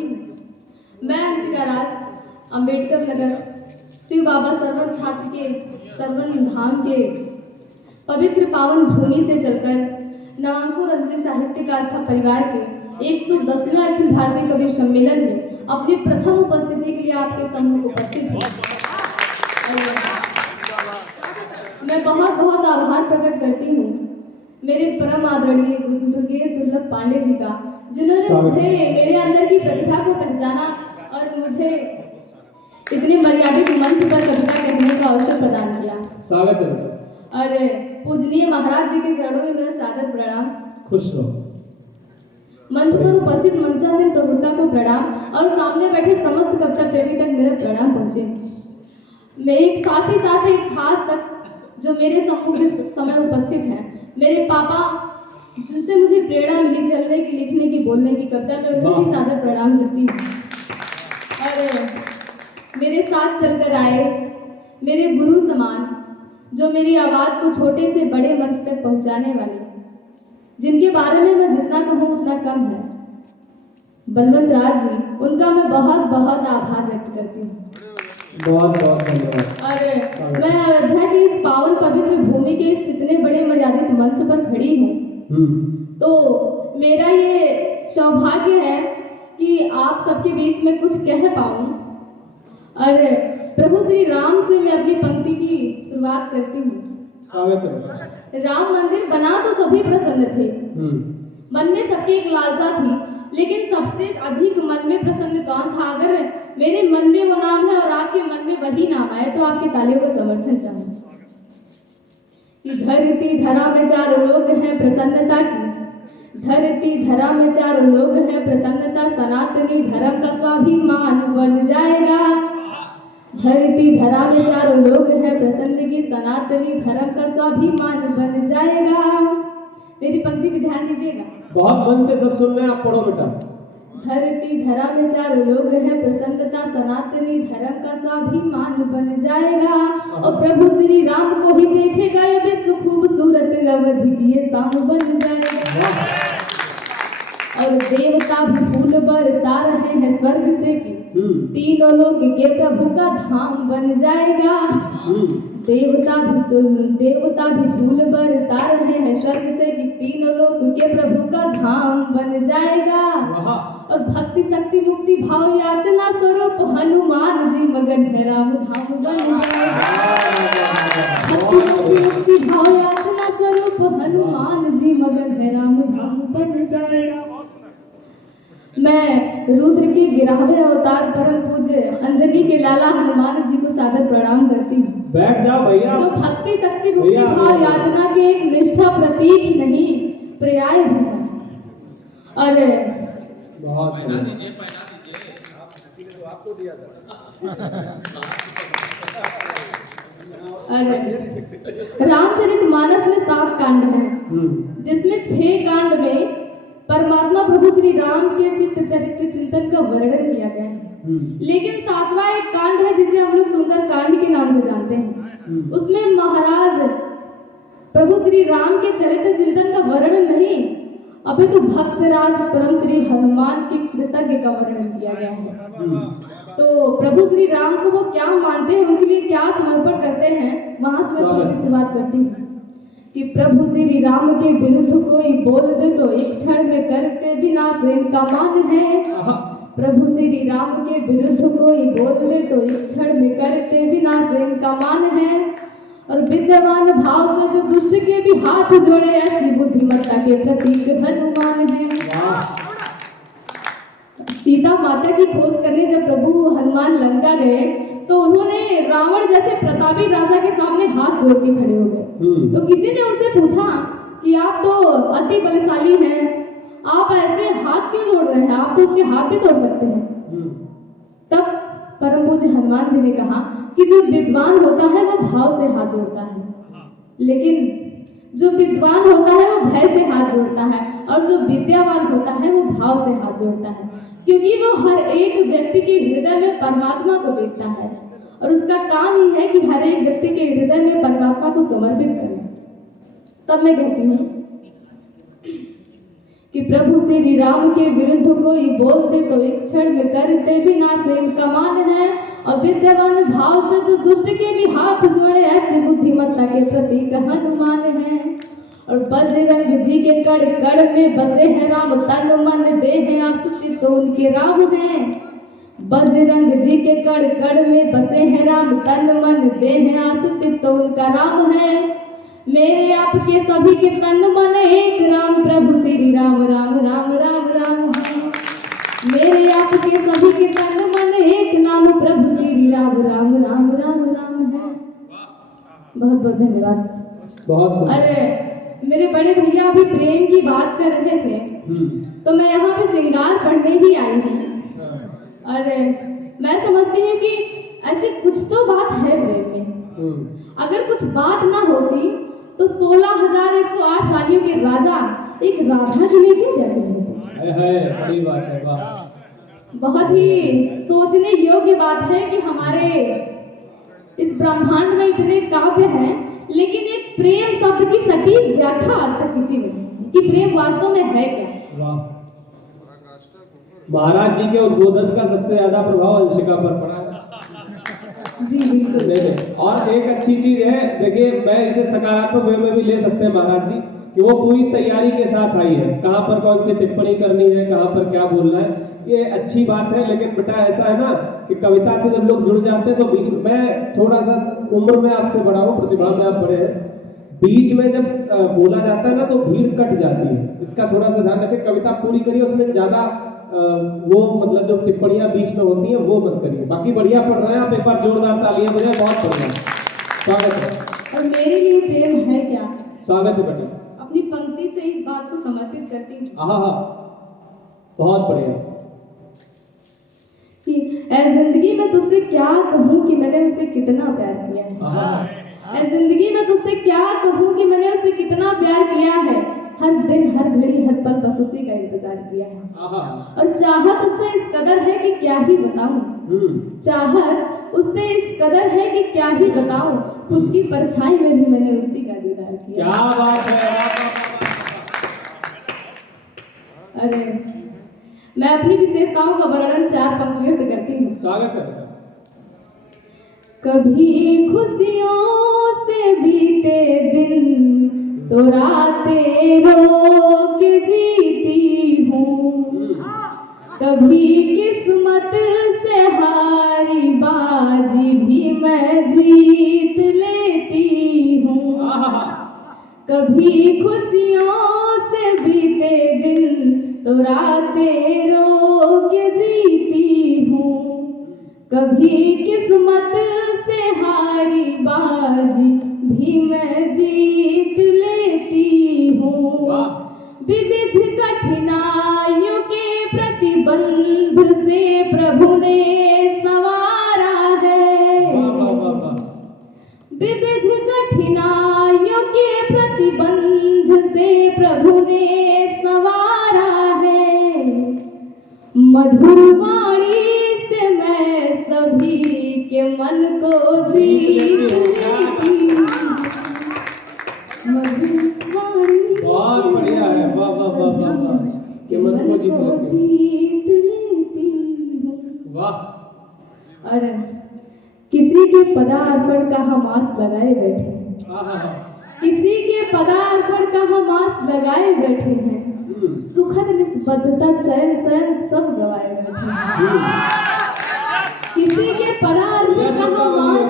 करती हूँ। मैं अंशिका राज अम्बेडकर नगर शिव बाबा सरवन छात्र के सरवन धाम के पवित्र पावन भूमि से चलकर नामपुर अंजलि साहित्यिक आस्था परिवार के 110वें अखिल भारतीय कवि सम्मेलन में अपनी प्रथम उपस्थिति के लिए आपके सम्मुख उपस्थित हूँ। मैं बहुत बहुत आभार प्रकट करती हूँ मेरे परम आदरणीय दुर्गेश दुर्लभ पांडे जी का, जिन्होंने मुझे मेरे अंदर की प्रतिभा को पहचाना और मुझे इतने मर्यादित मंच पर कविता कहने का अवसर प्रदान किया। स्वागत है। और पूजनीय महाराज जी के चरणों में मेरा सादर प्रणाम। खुश रहो। मंच पर उपस्थित मंचासीन प्रभुता को प्रणाम और सामने बैठे समस्त कविता प्रेमी तक मेरा प्रणाम पहुंचे। मैं एक साथ ही साथ एक खास शख्स जो मेरे सम्मुख इस समय उपस्थित है, मेरे पापा जिनसे मुझे प्रेरणा मिली चलने की, लिखने की, बोलने की, कविता में उन्हें भी सादर प्रणाम करती हूँ। और मेरे साथ चलकर आए मेरे गुरु समान, जो मेरी आवाज को छोटे से बड़े मंच तक पहुंचाने वाले, जिनके बारे में मैं जितना कहूँ उतना कम है, बलवंत राज जी, उनका मैं बहुत बहुत आभार व्यक्त करती हूँ। बहुत बहुत धन्यवाद। और मैं अयोध्या की इस पावन पवित्र भूमि के इस इतने बड़े मर्यादित मंच पर खड़ी हूँ, तो मेरा ये सौभाग्य है कि आप सबके बीच में कुछ कह पाऊँ। और प्रभु श्री राम से मैं अपनी पंक्ति की शुरुआत करती हूँ। राम मंदिर बना तो सभी प्रसन्न थे, मन में सबकी एक लालसा थी, लेकिन सबसे अधिक मन में प्रसन्न कौन था? अगर मेरे मन में वो नाम है और आपके मन में वही नाम आए तो आपकी तालियों का समर्थन चाहूँ। कि धरती धरा में चारों लोग हैं प्रसन्नता की, धरती धरा में चारों लोग हैं प्रसन्नता, सनातनी धर्म का स्वाभिमान बन जाएगा। धरती धरा में चारों लोग हैं प्रसन्न की, सनातनी धर्म का स्वाभिमान बन जाएगा। मेरी पंक्ति पे ध्यान दीजिएगा। बहुत मन से सब सुन रहे हैं, आप पढ़ो बेटा। धरती धरा में चारों लोग हैं प्रसन्नता, सनातनी धर्म का स्वाभिमान बन जाएगा। और प्रभु श्री राम को ही देखेगा ये विश्व खूबसूरत अवधि की ये शाम बन जाएगा। और देवता भी फूल बरसा रहे हैं स्वर्ग से की, तीनों लोक के प्रभु का धाम बन जाएगा। देवता भी फूल बरसा रहे हैं स्वर्ग से कि तीनों लोक के प्रभु का धाम बन जाएगा। और भक्ति शक्ति मुक्ति भाव याचना स्वरूप हनुमान जी मगन है राम धाम बन जाएगा। भक्ति शक्ति मुक्ति भाव याचना स्वरूप हनुमान जी मगन है राम धाम बन जाएगा। मैं रुद्र के 11वें अवतार परम पूज्य अंजनी के लाला हनुमान जी को सादर प्रणाम करती हूँ। बैठ जाओ भैया। जो भक्ति शक्ति मुक्ति भाव याचना के एक निष्ठा प्रतीक ही नहीं पर्याय भी है। और बहुत पहना दीजिए आप किसी ने तो आपको दिया था। अरे रामचरितमानस में 7 कांड हैं, जिसमें 6 कांड में परमात्मा प्रभु श्री राम के चित्त चरित्र चिंतन का वर्णन किया गया है। लेकिन 7वां एक कांड है जिसे हम लोग सुंदर कांड के नाम से जानते हैं। उसमें महाराज प्रभु श्री राम के चरित्र चिंतन का वर्णन नहीं, अभी तो भक्तराज परम श्री हनुमान की कृतज्ञ का वर्णन किया गया है। तो प्रभु श्री राम को वो क्या मानते हैं, उनके लिए क्या समर्पण करते हैं, वहां से मैं शुरुआत करती हूँ। कि प्रभु श्री राम के विरुद्ध कोई बोल दे तो एक क्षण में करते विनाश इनका मान है। प्रभु श्री राम के विरुद्ध कोई बोल दे तो एक क्षण में करते विनाश इनका मान है। और विद्यमान भाव से जो दुष्ट के भी हाथ जोड़े ऐसी बुद्धिमत्ता के प्रतीक हनुमान है। सीता माता की खोज करने जब प्रभु हनुमान लंका गए तो उन्होंने रावण जैसे प्रतापी राजा के सामने हाथ जोड़ के खड़े हो गए। तो किसी ने उनसे पूछा कि आप तो अति बलशाली हैं, आप ऐसे हाथ क्यों जोड़ रहे हैं, आप तो उसके हाथ भी तोड़ सकते हैं। तब परम पूज्य हनुमान जी ने कहा कि जो विद्वान होता है वो भाव से हाथ जोड़ता है, लेकिन जो विद्वान होता है वो भय से हाथ जोड़ता है, और जो विद्यावान होता है वो भाव से हाथ जोड़ता है, क्योंकि वो हर एक व्यक्ति के हृदय में परमात्मा को देखता है और उसका काम ही है कि हर एक व्यक्ति के हृदय में परमात्मा को समर्पित करना। तब मैं कहती हूँ कि प्रभु श्री राम के विरुद्ध कोई बोल दे तो एक क्षण में करते भी नाश इनका मान है। और विद्यमान भाव से तो दुष्ट के भी हाथ जोड़े, ऐसी बुद्धिमत्ता के प्रतीक हनुमान है। और बजरंग जी के कड़ कड़ में बसे हैं राम, तन मन देह आसुति तो उनके राम हैं। बजरंग जी के कड़ कड़ में बसे हैं राम, तन मन देह आसुति तो उनका राम है। मेरे आपके सभी के तन मन एक, राम प्रभु श्री राम राम राम राम राम है। मेरे आपके सभी के तन मन एक, नाम प्रभु श्री राम राम राम राम राम है। बहुत बहुत धन्यवाद। बहुत सुंदर। अरे मेरे बड़े भैया अभी प्रेम की बात कर रहे थे, तो मैं यहाँ पे श्रृंगार पढ़ने ही आई हूँ। और मैं समझती हूँ कि ऐसे कुछ तो बात है प्रेम में। अगर कुछ बात ना होती तो 16,108 रानियों के राजा एक राधा के लिए क्यों जाते होते? सही बात है। वाह, बहुत ही सोचने योग्य बात है कि हमारे इस ब्रह्मांड में इतने काव्य हैं, लेकिन एक प्रेम शब्द की सटीक व्याख्या आज तक किसी में नहीं कि प्रेम वास्तव में है क्या। वाह, महाराज जी के उद्बोधन का सबसे ज्यादा प्रभाव अंशिका पर पड़ा है। जी बिल्कुल। और एक अच्छी चीज है, देखिए मैं इसे सकारात्मक वे में भी ले सकते हैं महाराज जी कि वो पूरी तैयारी के साथ आई है, कहाँ पर कौन सी टिप्पणी करनी है, कहाँ पर क्या बोलना है, ये अच्छी बात है। लेकिन बेटा ऐसा है ना कि कविता से जब लोग जुड़ जाते हैं तो बीच में, मैं थोड़ा सा उम्र में आपसे बड़ा हूँ, प्रतिभा में आप बड़े हैं, बीच में जब बोला जाता है ना तो भीड़ कट जाती है, इसका थोड़ा सा ध्यान रखें। कविता पूरी करिए, उसमें ज्यादा वो मतलब जो टिप्पणियां बीच में होती हैं वो मत करिए। बाकी बढ़िया पढ़ रहे हैं आप, एक बार जोरदार तालियां बजाएं। बहुत बढ़िया, स्वागत है। और मेरे लिए प्रेम है क्या? स्वागत है बेटा। अपनी पंक्ति से इस बात को समर्पित करती हूँ। हाँ, बहुत बढ़िया। कि ऐ जिंदगी में तुझसे क्या कहूँ कि मैंने उससे कितना प्यार किया है। ऐ जिंदगी में तुझसे क्या कहूँ कि मैंने उससे कितना प्यार किया है। हर दिन हर घड़ी हर पल बस उसी का इंतजार किया है। और चाहत उससे इस कदर है कि क्या ही बताऊं। चाहत उससे इस कदर है कि क्या ही बताऊं। खुद की परछाई में भी मैंने उसी का दीदार किया। क्या बात है। अरे मैं अपनी विशेषताओं का वर्णन 4 पंक्तियों से करती हूँ। स्वागत है। कभी खुशियों से बीते दिन तो रातें रो के जीती हूँ। कभी किस्मत से हारी बाजी भी मैं जीत लेती हूँ। कभी खुशियों से बीते दिन तो रातें रो के जीती हूँ। कभी किस्मत से हारी बाजी भी मैं जीत लेती हूँ। विविध कठिनाइयों के प्रतिबंध से प्रभु ने संवारा है। विविध कठिनाइयों के प्रतिबंध से प्रभु ने संवारा है। मधुर वाणी से मैं सभी के मन को जीत लेती हूँ। बहुत बढ़िया है। वाह वाह वाह वाह वाह, के मन को जीत लेती हूँ। वाह। और किसी के पदार्पण का हम आस लगाए बैठे, किसी के पदार्पण का हम आस लगाए बैठे हैं। सुखद निस्बद्धता चैन चैन सब गवाए बैठे हैं। किसी के पदार्पण का हम आस,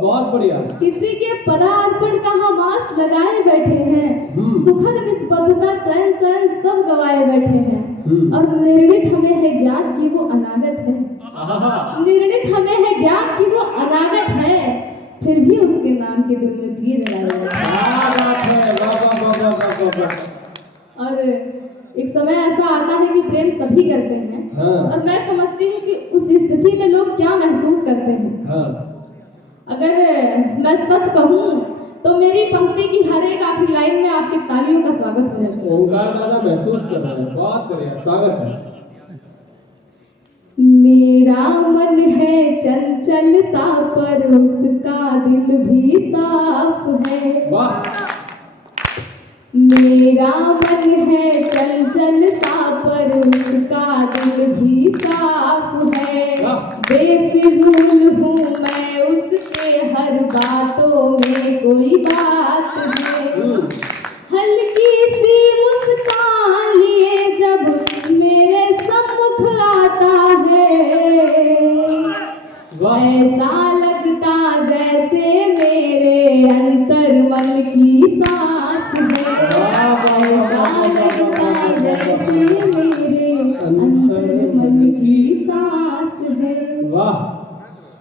बहुत बढ़िया, किसी के पदार्पण का हम आस लगाए बैठे हैं। सुखद निस्बद्धता चैन चैन सब गवाए बैठे हैं। और निर्णित हमें है ज्ञान की वो अनागत है। निर्णित हमें है ज्ञान की वो अनागत है, फिर भी उसके नाम के दिल में धीर लगाए। और एक समय ऐसा आता है कि प्रेम सभी करते हैं। और मैं समझती हूँ कि उस स्थिति में लोग क्या महसूस करते हैं। अगर मैं सच कहूँ तो मेरी पंक्ति की हर एक आखिरी लाइन में आपकी तालियों का स्वागत होना चाहिए। ओंकार दादा महसूस कर रहे हैं। बहुत बढ़िया, स्वागत है। मेरा मन है चंचल सा पर उसका दिल भी साफ है। वाह। मेरा मन है चंचल सा पर उसका दिल भी साफ है। बेफिजूल हूँ मैं उसके हर बातों में कोई बात है। हल्की सी मुस्कान लिए जब मेरे सम्मुख आता है, ऐसा लगता जैसे मेरे अंतर मन की सांस है। ऐसा लगता जैसे मेरे अंतर मन की सांस है। वाह।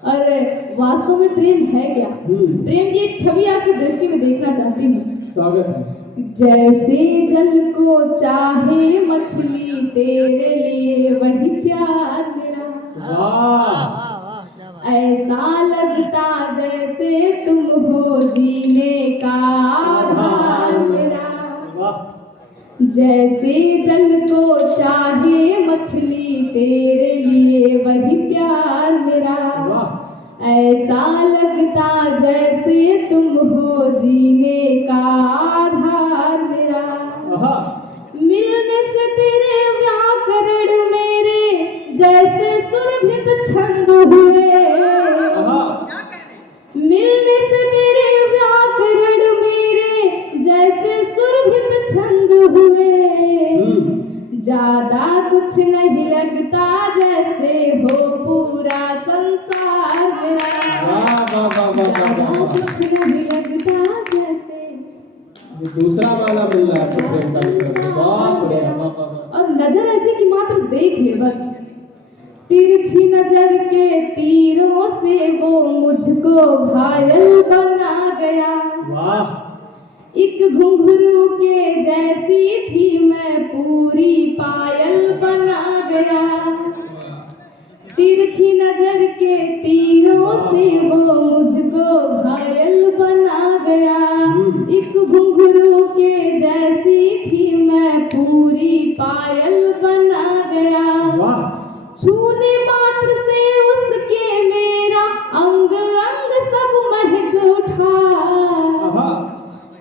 और वास्तव में प्रेम है क्या? प्रेम की एक छवि आपकी दृष्टि में देखना चाहती हूँ। स्वागत है। जैसे जल को चाहे मछली, तेरे लिए वही प्यार मेरा। वाह। ऐसा लगता जैसे तुम हो जीने का आधार मेरा। जैसे जल को चाहे मछली, तेरे लिए वही प्यार मेरा। ऐसा लगता जैसे तुम हो जीने का आधार मेरा। मिलने से तेरे व्याकरण मेरे जैसे सुरभित छंद हुए। मिलने से तेरे व्याकरण मेरे जैसे सुरभित छंद हुए। ज्यादा कुछ नहीं लगता जैसे हो पूरा संसार मेरा। ज्यादा कुछ नहीं लगता जैसे। दूसरा वाला मिल रहा है प्रेम का। बहुत बढ़िया। और नजर ऐसे कि मात्र देख ले बस। तिरछी नजर के तीरों से वो मुझको घायल बना गया। वाह। एक घुंघरू के जैसी थी मैं, पूरी पायल बना गया। तिरछी नजर के तीरों से वो मुझको घायल बना गया। एक घुंघरू के जैसी थी मैं, पूरी पायल बना गया। छूने मात्र से उसके मेरा अंग अंग सब महक उठा।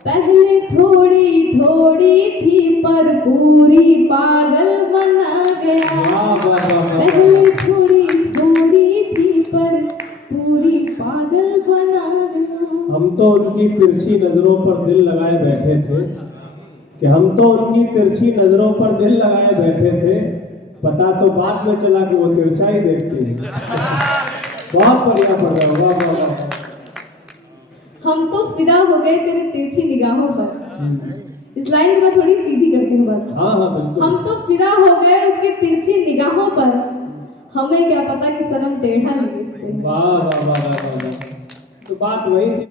पहले थोड़ी थोड़ी थी पर पूरी पागल बना गया। पहले थोड़ी थोड़ी थी पर पूरी पागल बना गया। हम तो उनकी तिरछी नजरों पर दिल लगाए बैठे थे पता तो बाद में चला कि वो तिरछा ही देखती है। बहुत बढ़िया पढ़ रहा है। वाह। हम तो फिदा हो गए तेरे तिरछी निगाहों पर। इस लाइन को मैं थोड़ी सीधी करती हूँ बस। हाँ बिल्कुल। हम तो फिदा हो गए उसके तिरछी निगाहों पर, हमें क्या पता कि सनम टेढ़ा नहीं देखते। वाह। तो बात वही थी।